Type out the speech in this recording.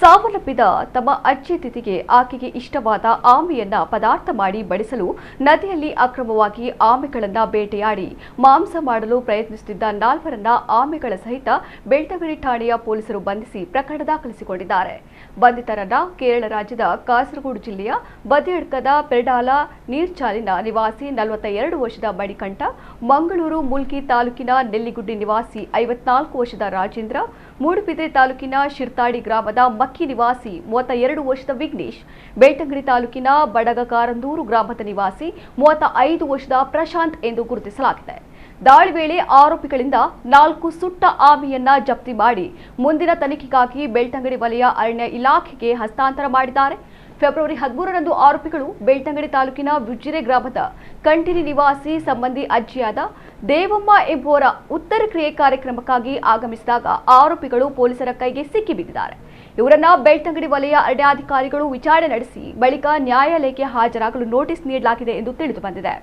ಸಾವನ್ನಪ್ಪಿದ ತಮ್ಮ ಅಜ್ಜಿ ತಿಥಿಗೆ ಆಕೆಗೆ ಇಷ್ಟವಾದ ಆಮೆಯನ್ನ ಪದಾರ್ಥ ಮಾಡಿ ಬಡಿಸಲು ನದಿಯಲ್ಲಿ ಅಕ್ರಮವಾಗಿ ಆಮೆಗಳನ್ನ ಬೇಟೆಯಾಡಿ ಮಾಂಸ ಮಾಡಲು ಪ್ರಯತ್ನಿಸುತ್ತಿದ್ದ 4ರನ್ನ ಆಮೆಗಳ ಸಹಿತ ಬೆಳ್ತಂಗಡಿ ಠಾಣೆಯ ಪೊಲೀಸರು ಬಂಧಿಸಿ ಪ್ರಕರಣ ದಾಖಲಿಸಿಕೊಂಡಿದ್ದಾರೆ. ಬಂಧಿತರನ್ನ ಕೇರಳ ರಾಜ್ಯದ ಕಾಸರಗೋಡು ಜಿಲ್ಲೆಯ ಬದಿಯಡ್ಕದ ಪೆರ್ಡಾಲ ನೀರ್ಚಾಲಿನ ನಿವಾಸಿ 42 ವರ್ಷದ ಮಣಿಕಂಠ, ಮಂಗಳೂರು ಮುಲ್ಕಿ ತಾಲೂಕಿನ ನೆಲ್ಲಿಗುಡ್ಡಿ ನಿವಾಸಿ 54 ವರ್ಷದ ರಾಜೇಂದ್ರ, ಮೂಡುಬಿದ್ರೆ ತಾಲೂಕಿನ ಶಿರ್ತಾಡಿ ಗ್ರಾಮದ ಮಕ್ಕಿ ನಿವಾಸಿ 32 ವರ್ಷದ ವಿಘ್ನೇಶ್, ಬೆಳ್ತಂಗಡಿ ತಾಲೂಕಿನ ಬಡಗ ಕಾರಂದೂರು ಗ್ರಾಮದ ನಿವಾಸಿ 35 ವರ್ಷದ ಪ್ರಶಾಂತ್ ಎಂದು ಗುರುತಿಸಲಾಗಿದೆ. ದಾಳಿ ವೇಳೆ ಆರೋಪಿಗಳಿಂದ 4 ಸುಟ್ಟ ಆಮೆಯನ್ನ ಜಪ್ತಿ ಮಾಡಿ ಮುಂದಿನ ತನಿಖೆಗಾಗಿ ಬೆಳ್ತಂಗಡಿ ವಲಯ ಅರಣ್ಯ ಇಲಾಖೆಗೆ ಹಸ್ತಾಂತರ ಮಾಡಿದ್ದಾರೆ. ಫೆಬ್ರವರಿ 13ರಂದು ಆರೋಪಿಗಳು ಬೆಳ್ತಂಗಡಿ ತಾಲೂಕಿನ ವಿಜ್ಜಿರೆ ಗ್ರಾಮದ ಕಂಟಿನಿ ನಿವಾಸಿ ಸಂಬಂಧಿ ಅಜ್ಜಿಯಾದ ದೇವಮ್ಮ ಎಂಬುವರ ಉತ್ತರ ಕ್ರಿಯೆ ಕಾರ್ಯಕ್ರಮಕ್ಕಾಗಿ ಆಗಮಿಸಿದಾಗ ಆರೋಪಿಗಳು ಪೊಲೀಸರ ಕೈಗೆ ಸಿಕ್ಕಿಬಿದ್ದಿದ್ದಾರೆ. ಇವರನ್ನ ಬೆಳ್ತಂಗಡಿ ವಲಯ ಅರಣ್ಯಾಧಿಕಾರಿಗಳು ವಿಚಾರಣೆ ನಡೆಸಿ ಬಳಿಕ ನ್ಯಾಯಾಲಯಕ್ಕೆ ಹಾಜರಾಗಲು ನೋಟಿಸ್ ನೀಡಲಾಗಿದೆ ಎಂದು ತಿಳಿದು ಬಂದಿದೆ.